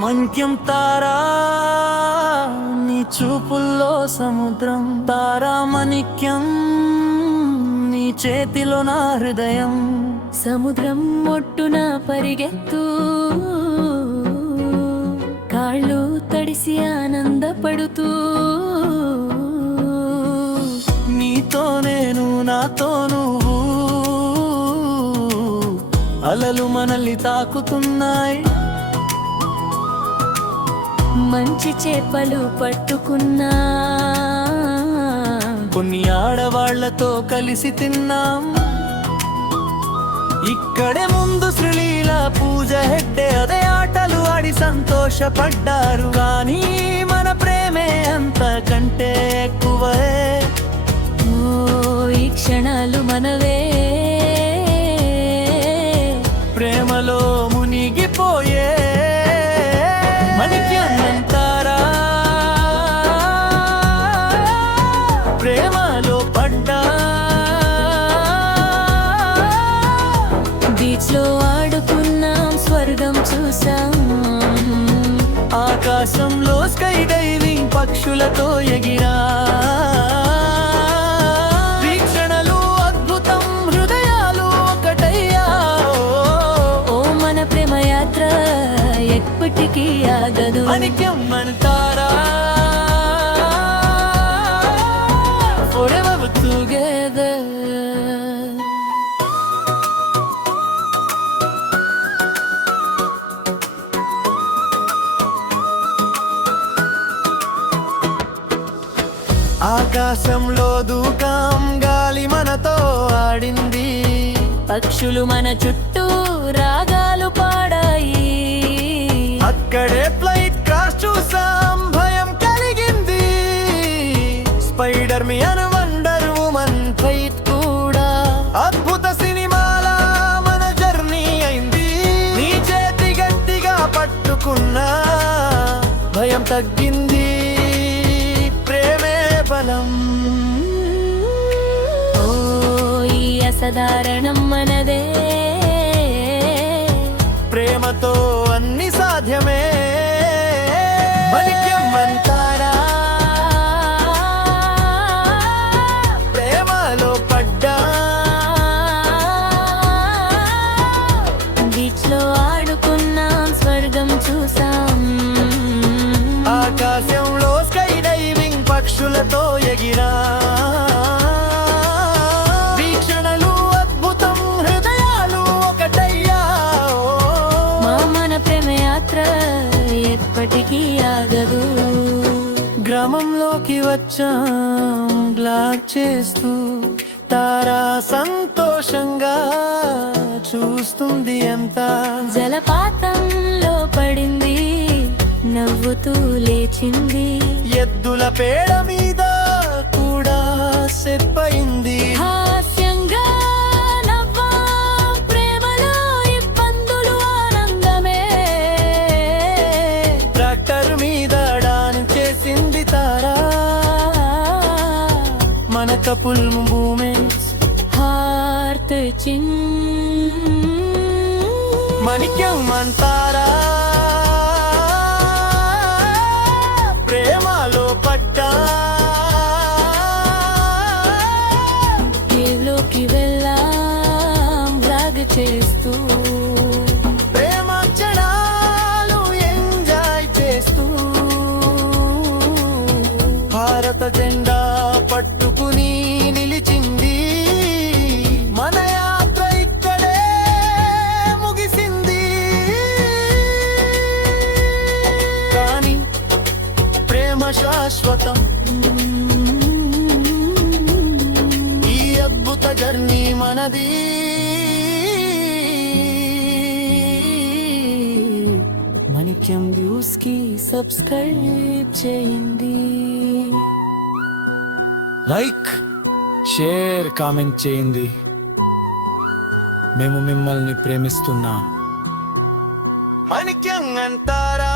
మన్యం తారా నీ చూపుల్లో సముద్రం, తారా మణిక్యం నీ చేతిలో నా హృదయం. సముద్రం ఒడ్డున పరిగెత్తు, కాళ్ళు తడిసి ఆనందపడుతూ, నీతో నేను నాతో నువ్వు, అలలు మనల్ని తాకుతున్నాయి. మంచి చేపలు పట్టుకున్నా, కొన్ని ఆడవాళ్లతో కలిసి తిన్నాం. ఇక్కడే ముందు శ్రీలీల పూజ హెగ్డే అదే ఆటలు ఆడి సంతోషపడ్డారు. కానీ మన ప్రేమే అంతకంటే ఎక్కువే. ఈ క్షణాలు మనవే, ప్రేమలో మునిగిపోయే. మణిక్యంతారా ప్రేమలో పడ్డా, బీచ్ లో ఆడుకున్నాం, స్వర్గం చూసాం. ఆకాశంలో స్కై డైవింగ్ పక్షులతో ఎగిరా. వీక్షణలు అద్భుతం, హృదయాలు ఒకటయ్యా. ఓ మన ప్రేమ యాత్ర ఎప్పటికీ ఆగదు. మణిక్యంతారా forever together. ఆకాశంలో దూకాం, గాలి మనతో ఆడింది. పక్షులు మన చుట్టూ రాగాలు పాడాయి. అక్కడే ఫ్లైట్ క్రాష్ చూసాం, భయం కలిగింది. Spider man, wonder woman fight కూడా అద్భుత సినిమాలా మన జర్నీ అయింది. నీ చేతి గట్టిగా పట్టుకున్నా, భయం తగ్గింది. ప్రేమే బలం. ఓ ఈ అసాధారణం మనదే, ప్రేమతో అన్ని సాధ్యమే. మణిక్యంతారా ప్రేమలో పడ్డా, బీచ్ లో ఆడుకున్నాం, స్వర్గం చూసాం. ఆకాశంలో స్కై డైవింగ్ పక్షులతో ఎగిరా. వీక్షణలు అద్భుతం, హృదయాలు ఒకటయ్యా. మన ప్రేమ యాత్ర ఎప్పటికీ ఆగదు. గ్రామంలోకి వచ్చాం బ్లాక్ చేస్తూ, తారా సంతోషంగా చూస్తుంది అంతా. జలపాతంలో పడింది, నవ్వుతూ లేచింది. ఎద్దుల పేడ మీద కూడా సెప్పయింది. హాస్యంగా నవ్వాం, ప్రేమలో ఇబ్బందులు ఆనందమే. ట్రాక్టర్ మీద డాన్స్ చేసింది తారా, మన కపుల్ మూమెంట్స్. హార్ట్ చిన్ మణిక్యంతారా ప్రేమలో పడ్డా, కేవ్లోకి వెళ్ళాం బ్లాగ్ చేస్తూ. ప్రేమ క్షణాలు ఎంజాయ్ చేస్తూ. భారత జెండా పట్టుకుని నిలిచింది, మన యాత్ర ఇక్కడే ముగిసింది. కానీ ప్రేమ శాశ్వతం. ఈ అద్భుత జర్నీ మనది. మణిక్యం వ్యూస్ కి సబ్స్క్రైబ్ చేయండి. లైక్, షేర్, కామెంట్ చేయండి. మేము మిమ్మల్ని ప్రేమిస్తున్నాం. మణిక్యంతారా.